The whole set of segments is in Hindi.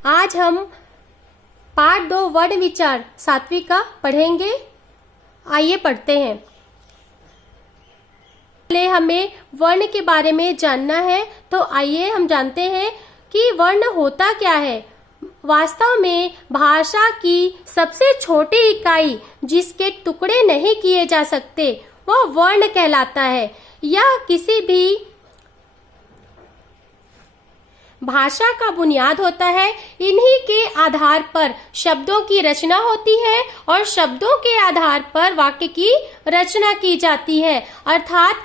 आज हम पाठ 2 वर्ण विचार 7वीं का पढ़ेंगे। आइए पढ़ते हैं। पहले हमें वर्ण के बारे में जानना है, तो आइए हम जानते हैं कि वर्ण होता क्या है। वास्तव में भाषा की सबसे छोटी इकाई जिसके टुकड़े नहीं किए जा सकते वह वर्ण कहलाता है। यह किसी भी भाषा का बुनियाद होता है। इन्हीं के आधार पर शब्दों की रचना होती है और शब्दों के आधार पर वाक्य की रचना की जाती है। अर्थात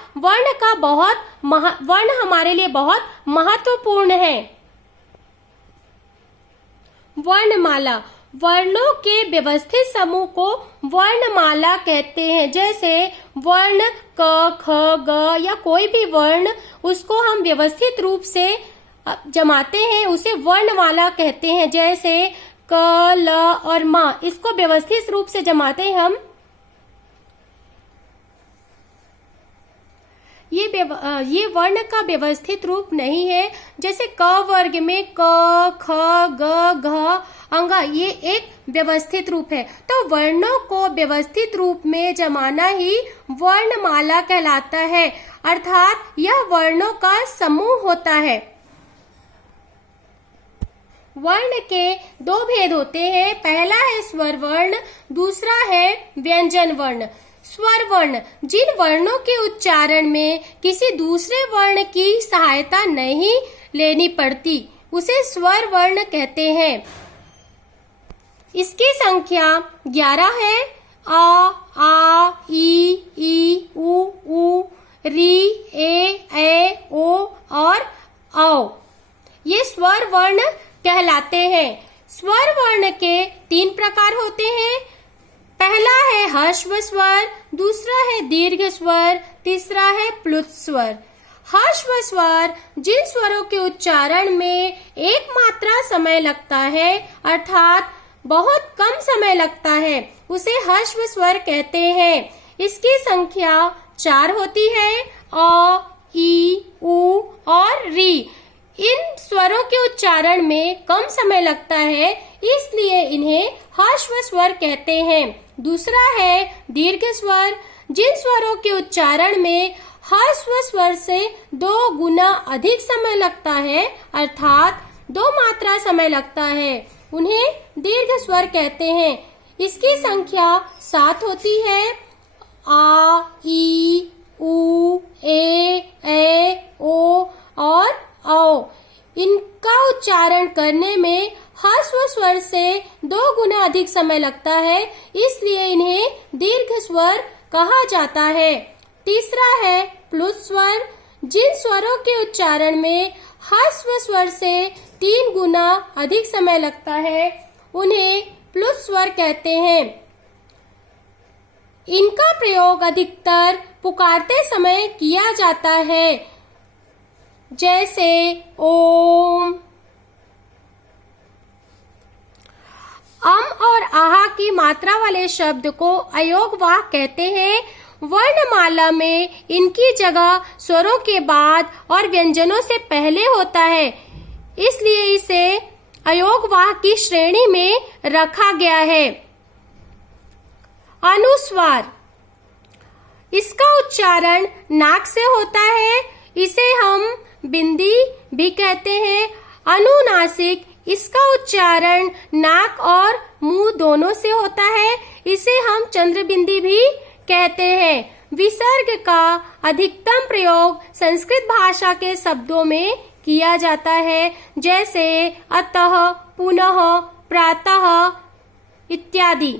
वर्ण हमारे लिए बहुत महत्वपूर्ण है। वर्णमाला, वर्णों के व्यवस्थित समूह को वर्णमाला कहते हैं। जैसे वर्ण क, ख, ग या कोई भी वर्ण, उसको हम व्यवस्थित रूप से जमाते हैं, उसे वर्णमाला कहते हैं। जैसे क, ल और म, इसको व्यवस्थित रूप से जमाते हैं हम। ये वर्ण का व्यवस्थित रूप नहीं है। जैसे क वर्ग में क, ख, ग, घ, अंग, ये एक व्यवस्थित रूप है। तो वर्णों को व्यवस्थित रूप में जमाना ही वर्णमाला कहलाता है। अर्थात यह वर्णों का समूह होता है। वर्ण के दो भेद होते हैं। पहला है स्वर वर्ण, दूसरा है व्यंजन वर्ण। स्वर वर्ण, जिन वर्णों के उच्चारण में किसी दूसरे वर्ण की सहायता नहीं लेनी पड़ती, उसे स्वर वर्ण कहते हैं। इसकी संख्या 11 है। आ, ई, उ, री, ए, ओ और औ। ये स्वर वर्ण कहलाते हैं। स्वर वर्ण के 3 प्रकार होते हैं। पहला है ह्रस्व स्वर, दूसरा है दीर्घ स्वर, तीसरा है प्लुत स्वर। ह्रस्व स्वर, जिन स्वरों के उच्चारण में एक मात्रा समय लगता है, अर्थात बहुत कम समय लगता है, उसे ह्रस्व स्वर कहते हैं। इसकी संख्या 4 होती है। अ, ई, उ और री। इन स्वरों के उच्चारण में कम समय लगता है, इसलिए इन्हें ह्रस्व स्वर कहते हैं। दूसरा है दीर्घ स्वर, जिन स्वरों के उच्चारण में ह्रस्व स्वर से 2 गुना अधिक समय लगता है, अर्थात 2 मात्रा समय लगता है, उन्हें दीर्घ स्वर कहते हैं। इसकी संख्या 7 होती है। आ, ई, उ, ए, ओ और औ। इनका उच्चारण करने में ह्रस्व स्वर से 2 गुना अधिक समय लगता है, इसलिए इन्हें दीर्घ स्वर कहा जाता है। तीसरा है प्लुत स्वर, जिन स्वरों के उच्चारण में ह्रस्व स्वर से 3 गुना अधिक समय लगता है, उन्हें प्लुत स्वर कहते हैं। इनका प्रयोग अधिकतर पुकारते समय किया जाता है। जैसे ओम। अम और आहा की मात्रा वाले शब्द को अयोगवाह कहते हैं। वर्णमाला में इनकी जगह स्वरों के बाद और व्यंजनों से पहले होता है, इसलिए इसे अयोगवाह की श्रेणी में रखा गया है। अनुस्वार, इसका उच्चारण नाक से होता है, इसे हम बिंदी भी कहते हैं। अनुनासिक, इसका उच्चारण नाक और मुंह दोनों से होता है, इसे हम चंद्रबिंदी भी कहते हैं। विसर्ग का अधिकतम प्रयोग संस्कृत भाषा के शब्दों में किया जाता है, जैसे अतः, पुनः, प्रातः इत्यादि।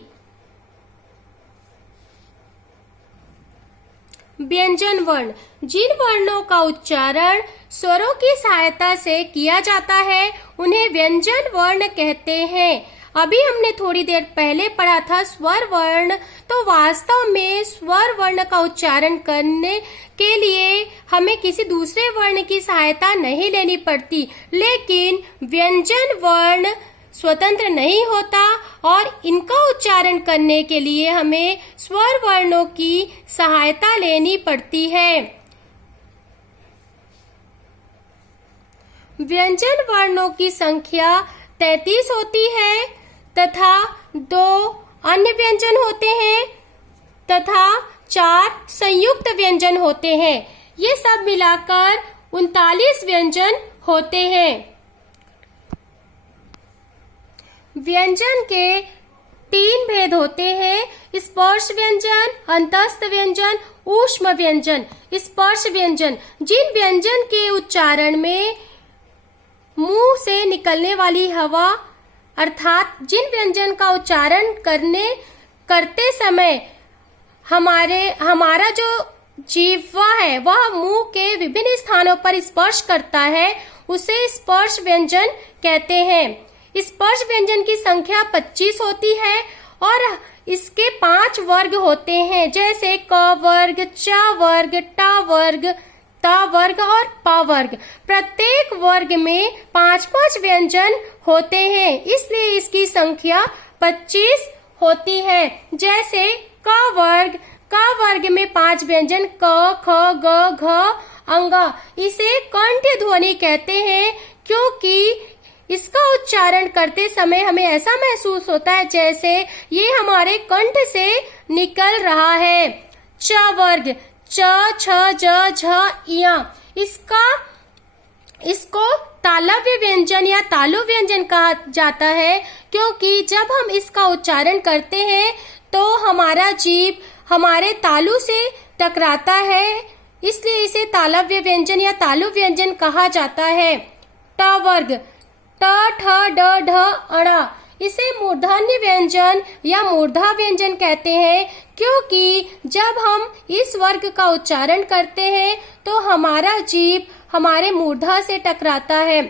व्यंजन वर्ण, जिन वर्णों का उच्चारण स्वरों की सहायता से किया जाता है, उन्हें व्यंजन वर्ण कहते हैं। अभी हमने थोड़ी देर पहले पढ़ा था स्वर वर्ण, तो वास्तव में स्वर वर्ण का उच्चारण करने के लिए हमें किसी दूसरे वर्ण की सहायता नहीं लेनी पड़ती, लेकिन व्यंजन वर्ण स्वतंत्र नहीं होता और इनका उच्चारण करने के लिए हमें स्वर वर्णों की सहायता लेनी पड़ती है। व्यंजन वर्णों की संख्या 33 होती है तथा 2 अन्य व्यंजन होते हैं तथा 4 संयुक्त व्यंजन होते हैं। ये सब मिलाकर 39 व्यंजन होते हैं। व्यंजन के 3 भेद होते हैं, स्पर्श व्यंजन, अंतस्थ व्यंजन, ऊष्म व्यंजन। स्पर्श व्यंजन जिन व्यंजन के उच्चारण में मुंह से निकलने वाली हवा अर्थात जिन व्यंजन का उच्चारण करते समय हमारा जो जीवा है वह मुंह के विभिन्न स्थानों पर स्पर्श करता है, उसे स्पर्श व्यंजन कहते हैं। स्पर्श व्यंजन की संख्या 25 होती है और इसके 5 वर्ग होते हैं, जैसे क वर्ग, च वर्ग, ट वर्ग, त वर्ग और प वर्ग। प्रत्येक वर्ग में 5-5 व्यंजन होते हैं, इसलिए इसकी संख्या 25 होती है। जैसे क वर्ग में 5 व्यंजन क, ख, ग, घ, अंग। इसे कंठ ध्वनि कहते हैं क्योंकि इसका उच्चारण करते समय हमें ऐसा महसूस होता है जैसे ये हमारे कंठ से निकल रहा है। च वर्ग च, छ, ज, झ, इया। इसको तालव्य व्यंजन या तालु व्यंजन कहा जाता है क्योंकि जब हम इसका उच्चारण करते हैं तो हमारा जीभ हमारे तालु से टकराता है, इसलिए इसे तालव्य व्यंजन या तालु व्यंजन कहा जाता है। ट वर्ग ट, ठ, ड, ढ, अण। इसे मूर्धन्य व्यंजन या मूर्धा व्यंजन कहते हैं क्योंकि जब हम इस वर्ग का उच्चारण करते हैं तो हमारा जीभ हमारे मूर्धा से टकराता है।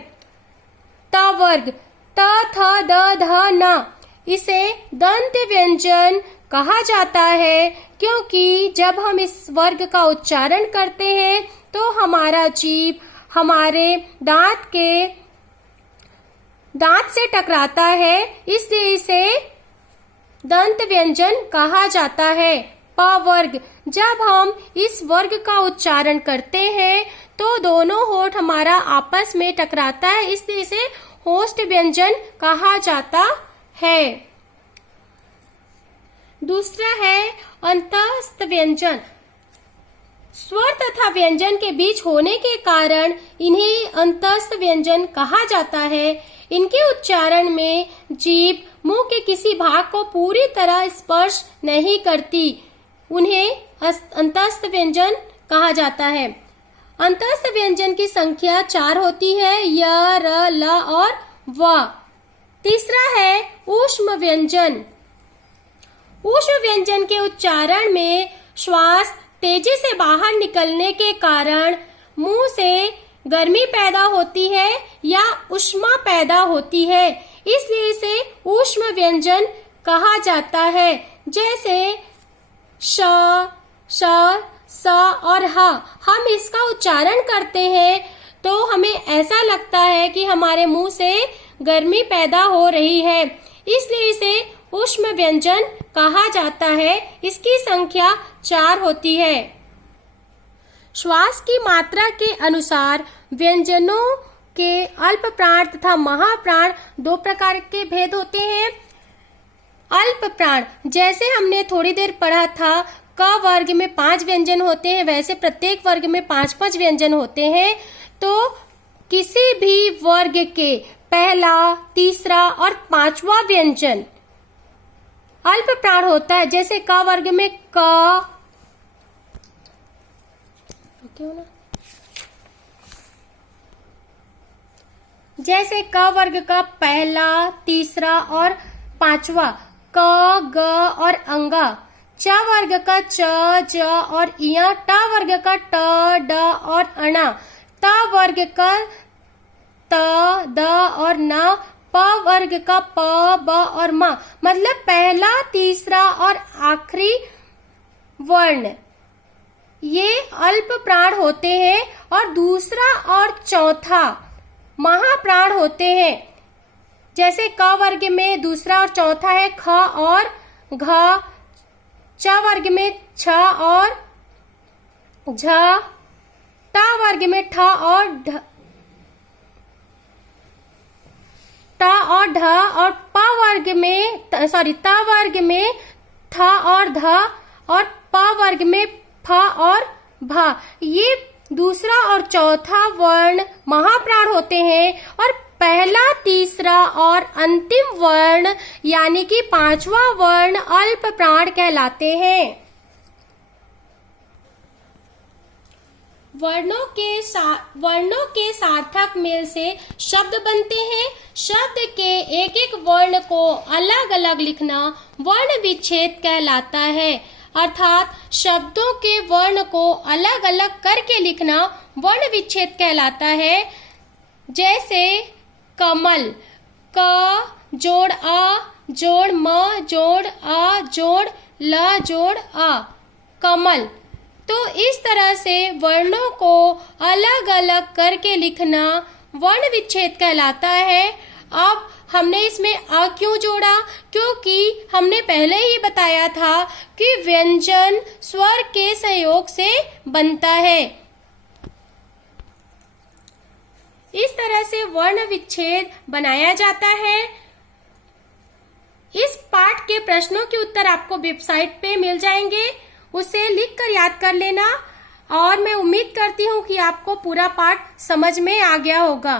त वर्ग त, थ, द, ध, न। इसे दंत व्यंजन कहा जाता है क्योंकि जब हम इस वर्ग का उच्चारण करते हैं तो हमारा जीभ हमारे दांत से टकराता है, इसलिए इसे दंत व्यंजन कहा जाता है। प वर्ग जब हम इस वर्ग का उच्चारण करते हैं तो दोनों होंठ हमारा आपस में टकराता है, इसलिए इसे होष्ठ व्यंजन कहा जाता है। दूसरा है अंतस्थ व्यंजन। स्वर तथा व्यंजन के बीच होने के कारण इन्हें अंतस्थ व्यंजन कहा जाता है। इनके उच्चारण में जीभ मुंह के किसी भाग को पूरी तरह स्पर्श नहीं करती, उन्हें अंतस्थ व्यंजन कहा जाता है। अंतस्थ व्यंजन की संख्या 4 होती है, य, र, ल और व। तीसरा है ऊष्म व्यंजन। ऊष्म व्यंजन के उच्चारण में श्वास तेजी से बाहर निकलने के कारण मुंह से गर्मी पैदा होती है या ऊष्मा पैदा होती है, इसलिए इसे ऊष्म व्यंजन कहा जाता है। जैसे श, श, स और ह। हम इसका उच्चारण करते हैं तो हमें ऐसा लगता है कि हमारे मुंह से गर्मी पैदा हो रही है, इसलिए इसे ऊष्म व्यंजन कहा जाता है। इसकी संख्या 4 होती है। श्वास की मात्रा के अनुसार व्यंजनों के अल्प प्राण तथा महाप्राण 2 प्रकार के भेद होते हैं। अल्प प्राण जैसे हमने थोड़ी देर पढ़ा था, क वर्ग में 5 व्यंजन होते हैं, वैसे प्रत्येक वर्ग में 5-5 व्यंजन होते हैं। तो किसी भी वर्ग के पहला, तीसरा और 5वां व्यंजन अल्प प्राण होता है। जैसे क वर्ग में क, जैसे क वर्ग का पहला, तीसरा और 5वां क, ग और अंगा। च वर्ग का च, ज और इया। ट वर्ग का ट, ड और अणा। त वर्ग का त, द और न। प वर्ग का प, ब और म। मतलब पहला, तीसरा और आखिरी वर्ण ये अल्प प्राण होते हैं और दूसरा और चौथा महाप्राण होते हैं। जैसे क वर्ग में दूसरा और चौथा है ख और घ। च वर्ग में छ और झ। ट वर्ग में ठ और और ढ और प वर्ग में त वर्ग में थ और ध और प वर्ग में फ और भ। ये दूसरा और चौथा वर्ण महाप्राण होते हैं और पहला, तीसरा और अंतिम वर्ण यानी कि पांचवा वर्ण अल्प प्राण कहलाते हैं। वर्णों के सार्थक मेल से शब्द बनते हैं। शब्द के एक एक वर्ण को अलग अलग लिखना वर्ण विच्छेद कहलाता है। अर्थात शब्दों के वर्ण को अलग अलग करके लिखना वर्ण विच्छेद कहलाता है। जैसे कमल, क जोड़ अ जोड़ म जोड़ अ जोड़ ल जोड़ अ, कमल। तो इस तरह से वर्णों को अलग अलग करके लिखना वर्ण विच्छेद कहलाता है। अब हमने इसमें अ क्यों जोड़ा? क्योंकि हमने पहले ही बताया था कि व्यंजन स्वर के सहयोग से बनता है। इस तरह से वर्ण विच्छेद बनाया जाता है। इस पाठ के प्रश्नों के उत्तर आपको वेबसाइट पे मिल जाएंगे, उसे लिखकर याद कर लेना और मैं उम्मीद करती हूँ कि आपको पूरा पाठ समझ में आ गया होगा।